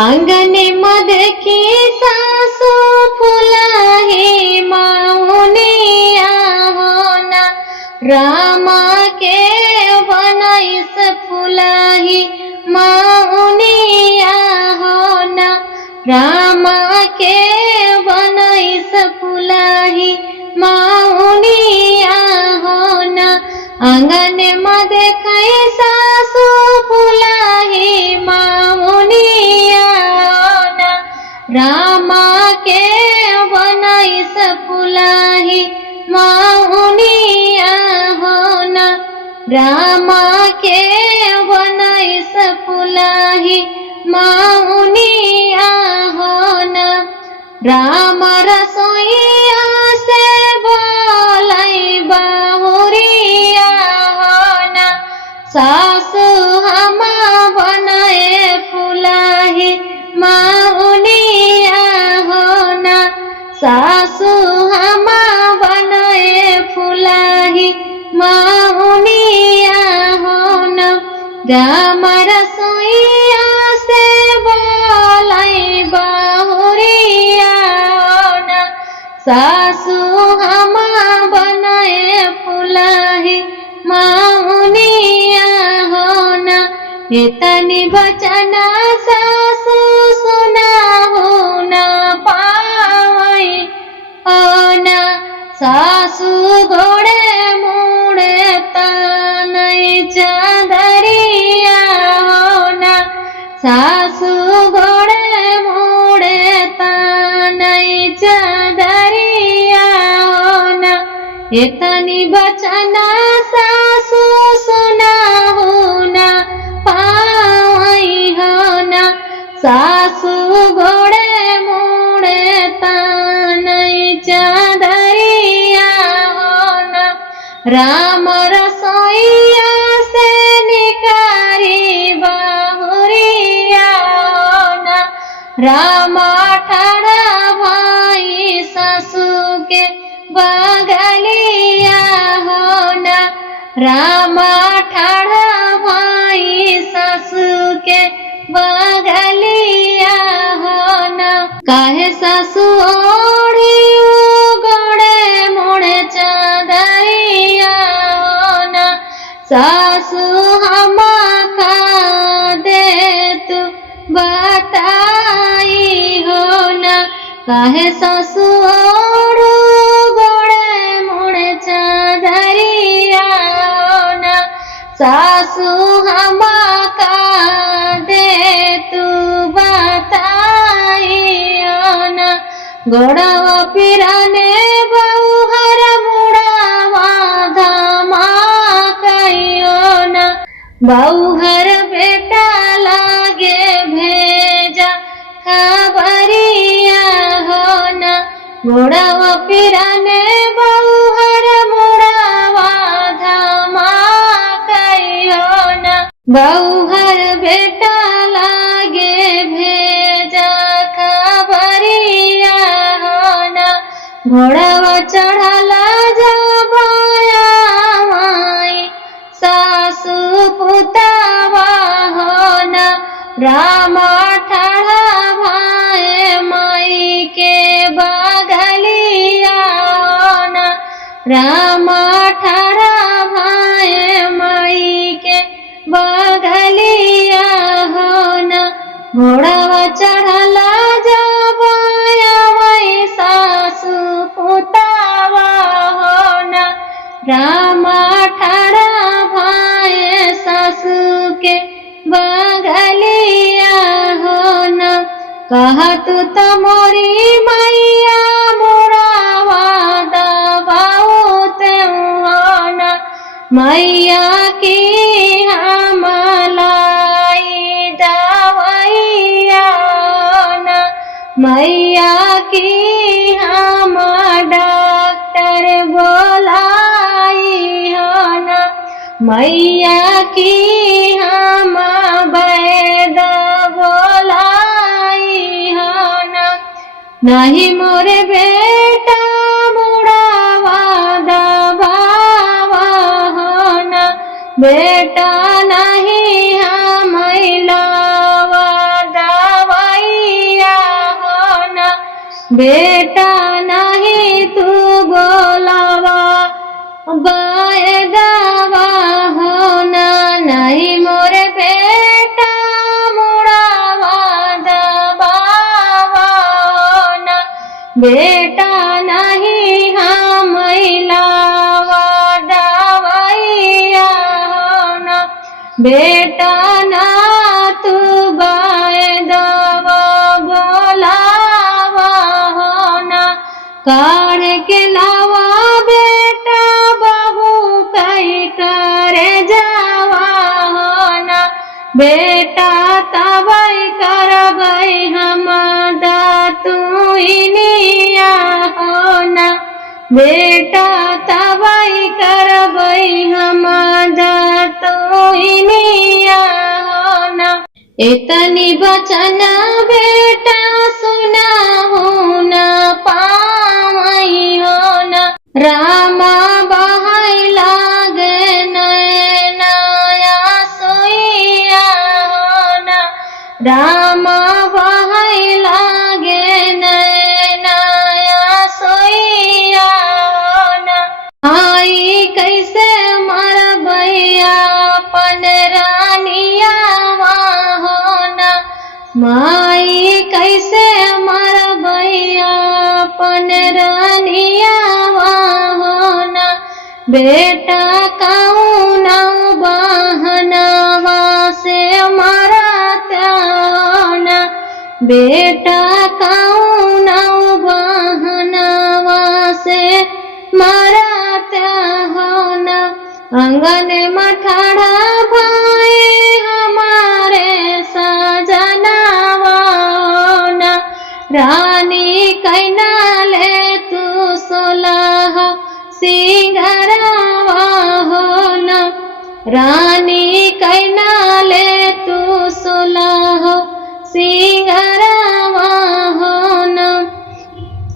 अंगणे मध्ये की सासू फुलाही माऊनिया होना रामा के बनाईस फुलाही माऊनिया होना रामा के बनाईस फुलाही माऊनिया होना अंगणे मध्ये खाई सासू फुलाही माऊनिया होना रामा के बनाईस फुलाही माऊनिया होना रामा के बनाईस फुलाही माऊनिया होना राम रसोईया से बोलाई बाहुरिया होना सासू हमा बनाए फुलाही माऊनिया होना सासू हमा बनाए फुलाही माऊनिया होना राम रसोईया से बोलाई बाहुरिया होना सासू हमा बनाए फुलाही माऊनिया होना इतनी बचना सासू सुना होना पावई होना सासू घोड़े मुड़े तानई चादरिया होना सासू घोड़े मुड़े तानई चादरिया होना इतनी बचना सासू सुना होना पावई होना सासू घोड़े मुड़े तानई चादरिया होना राम रसोईया से निकारी बाहुरिया होना राम ठाड़ा भाई सासू के बगलिया होना राम ठाड़ा भाई सासू के बगलिया होना काहे सासू ओढ़ी गोड़े मोड़े चादरिया होना सासू हमा का दे तू बताई होना काहे सासू ओढ़ू गोड़े मोड़े चादरिया होना सासू हमा का दे तू बताई होना गोड़वा पिराने बहुहर मुड़ावा धामा कई होना बहुहर बेटा लागे भेजा खबरिया होना गोड़वा पिराने बहुहर मुड़ावा धामा कई होना बहुहर बेटा लागे भेजा खबरिया होना घोड़वा चढ़ला जबाया माई सासू पुतावा होना राम ठाड़ा भाई माई के बगलिया होना राम ठाड़ा भाई माई के बगलिया होना घोड़वा चढ़ला जबाया माई सासू पुतावा होना राम ठाड़ा भाई सासू के बगलिया होना कहा तू तमोरी मैया मुड़ावा दबाऊ ते होना मैया की हमलाई दवाइया होना मैया की हम डॉक्टर बोलाई होना मैया की हम वैद बोलाई होना नहीं मोरे बेटा मुड़ावा दबावा होना बेटा नहीं हम लावा दवा बेटा नहीं तू बोलावा बायदावा होना नहीं मोर बेटा मुड़ावा दबावा होना बेटा नहीं हम लावा दवाइया होना बेटा ना तू बायदावा बोलावा होना काढ़ के लावा बेटा बहू कई करे जावा होना बेटा तबई करबई हम तू इनिया होना बेटा तबई करबई हम तू इनिया होना इतनी बचन बेटा सुना होना पावई होना रामा बहाई लागे नया सोइया होना रामा बहाई लागे नया सोइया होना आई कैसे मरबैया अपन रानिया होना माई कैसे मरबैया अपन रानिया होना बेटा कौना बहनवा से मरता होना बेटा कौना बहनवा से मरता होना अंगन मठाड़ा भाई हमारे सजनावा होना रानी कैना ले तू सोलह सिंगरावा होना रानी कैना ले तू सोलह सिंगरावा होना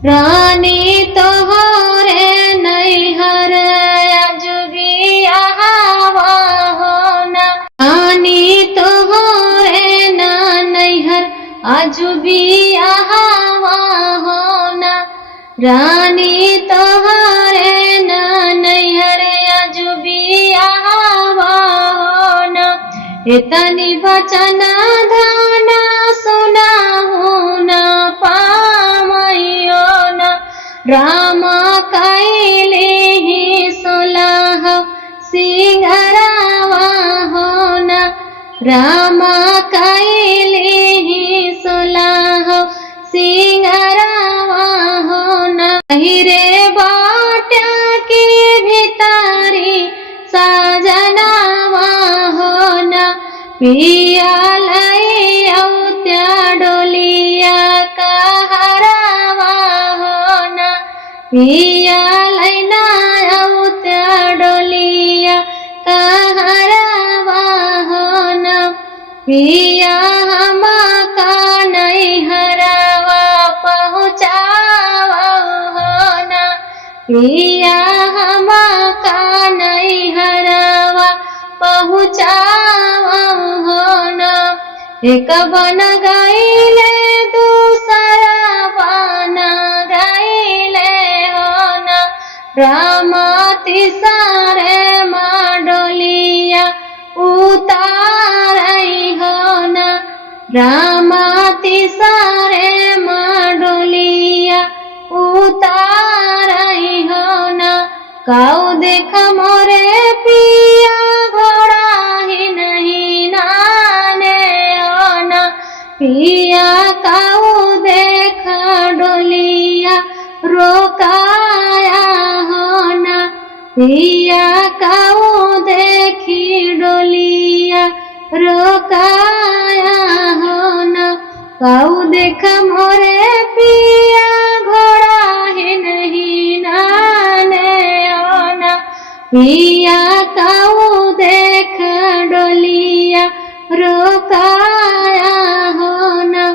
रानी तोहरे नैहर जुगिया हवा होना रानी तोहरे नैहर अजुबिया हवा होना रानी तोहरे नैहर अजुबिया हवा होना इतनी बचन धाना सुना होना पामई होना रामा कैले ही सोलह सिंगरावा होना रामा कैले ही सोलह सिंगरावा होना हीरे बाटा के भितारी सजनावा होना पिया लैया डोलिया कहरावा होना पिया लैना डोलिया कहरावा होना पिया हम का नैहरवा पहुँचावा होना पिया हम का नैहरवा पहुँचावा होना एक बन गईले दूसरा बन गईले होना रामा तिसारे डोलिया उतारई होना रामा तिसारे डोलिया उतारई होना काऊ देख मोरे पिया घोड़ा ही नहीं नाने होना पिया काऊ देख डोलिया रोकाया होना पिया काऊ देखी डोलिया रोकाया होना काऊ देख मोरे पिया घोड़ा ही नहीं नाने होना पिया काऊ देख डोलिया रोकाया होना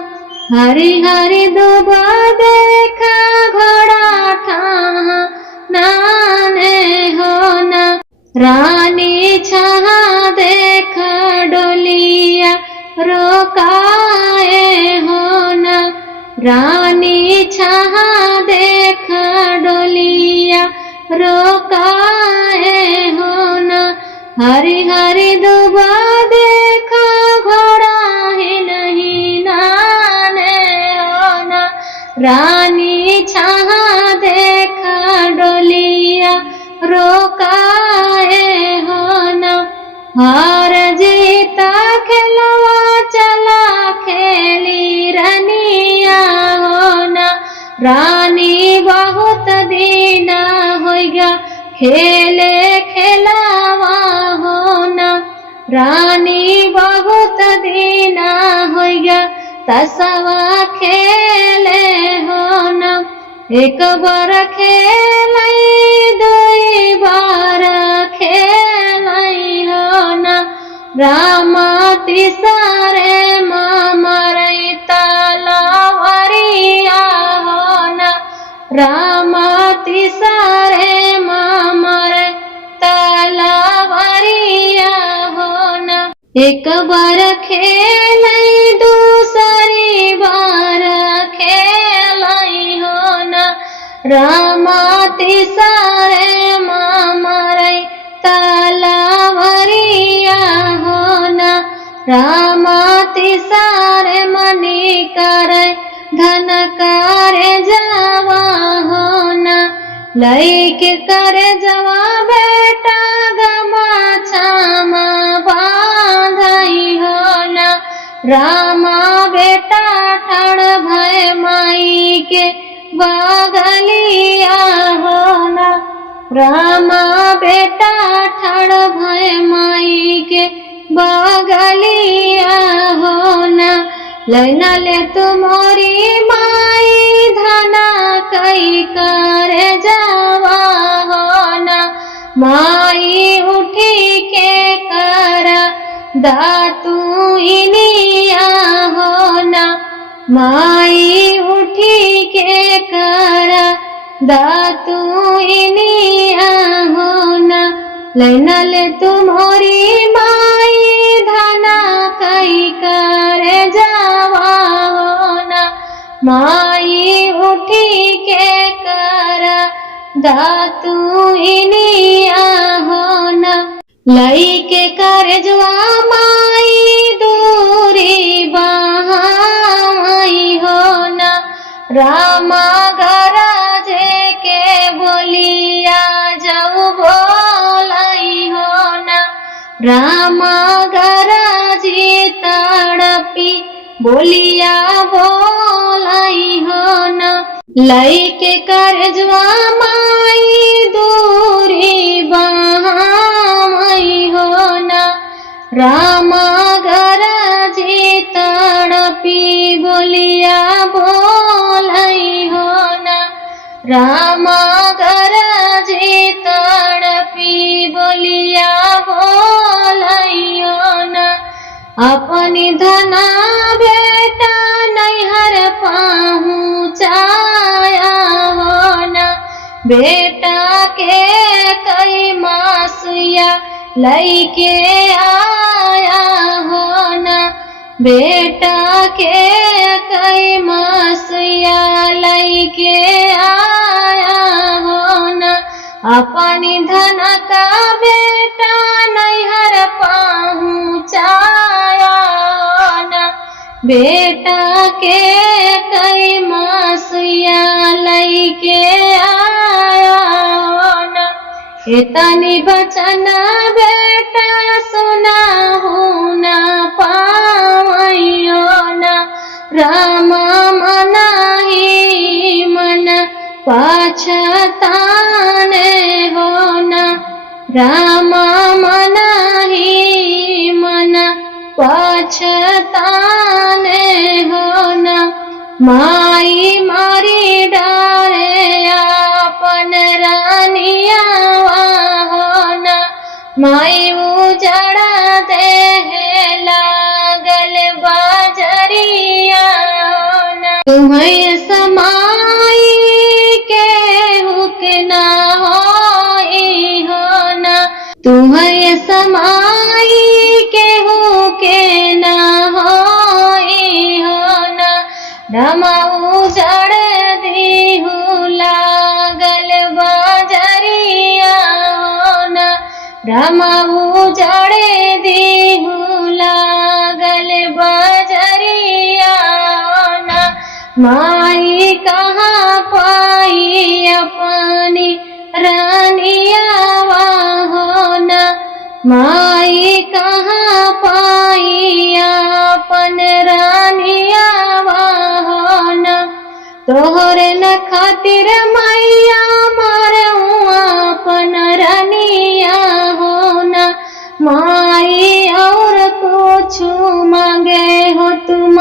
हरी हरी दुबा देखा घोड़ा ठा नाने होना रानी छहा देख डोलिया रोकाए होना रानी छहा देखा डोलिया रोकाए हो ना। हरी हरी दुबा देखा घोड़ा ही नहीं नाने हो ना। रानी छहा देखा डोलिया रोकाए हो ना। हार जीता खेलवा चला खेली रनिया हो ना। रानी बहुत दीना हो गया खेले खेलावा हो ना। रानी बहुत दीना हो गया तसवा खेले हो ना। एक बार खेलाई दुई बार खेलाई हो ना। रामा तिसारे मामरई तलवारिया हो ना। रामा तिसारे मामरई तलवारिया हो ना। एक बार खेलाई दूसरी बार खेलाई हो ना। रामा तिसारे मामरई तलवारिया हो ना। रामा तिसारे मनी करे धन करे जावा हो ना। लईके करे जवा बेटा गमा छामा बांधाई हो ना। रामा बेटा ठाड़ भय माई के बागलिया हो ना। रामा बेटा ठाड़ भय माई के बागलिया हो ना। लैना ले तुमोरी माई धना कई करे जावा हो ना। माई उठी के करा दातू इनिया हो ना। माई उठी के करा दातू इनिया हो ना। लैना ले तुमोरी माई धना कई करे जावा हो ना। माई उठी के करा दातू इनिया हो ना। लई के करे जुआ माई दूरी बहाई हो ना। रामा गराजे के बोलिया जाऊ बोलाई हो ना। रामा गराजी तड़पी बोलिया बोलाई हो ना। लई के करजवा माई दूरी बहाई हो ना। रामा गराजी तड़पी बोलिया बोलाई हो ना। रामा गराजी तड़पी बोलिया बोलाई हो ना। अपनी धना बेटा नैहर पहुँचाया हो ना। बेटा के कई मासिया लई के आया हो ना। बेटा के कई मासिया लई के आया हो ना। अपनी धन का बेटा नैहर पहुँचाया हो ना। बेटा के कई मासिया लई के आया हो ना। इतनी बचन बेटा सुना हूँ ना पावई हो ना। रामा मना ही मन पाछताने हो ना। रामा मना ही मन पाछताने हो ना। माई मारी डारे अपन रानिया हो ना। माई उजड़ा दे लागल बाजरिया हो ना। तुम्हें समाई के हुक ना होई हो ना। तुम्हें समाई के हुक ना होई हो ना। रमाऊ रामा उजाड़े देहु लागल बजरिया ना, माई कहाँ पाई अपनी रानिया हो ना, माई कहाँ पाई अपन रानिया हो ना। तोहरे न खातिर मैया मारू अपन रानिया हो ना, माई और कुछ मांगे हो तुम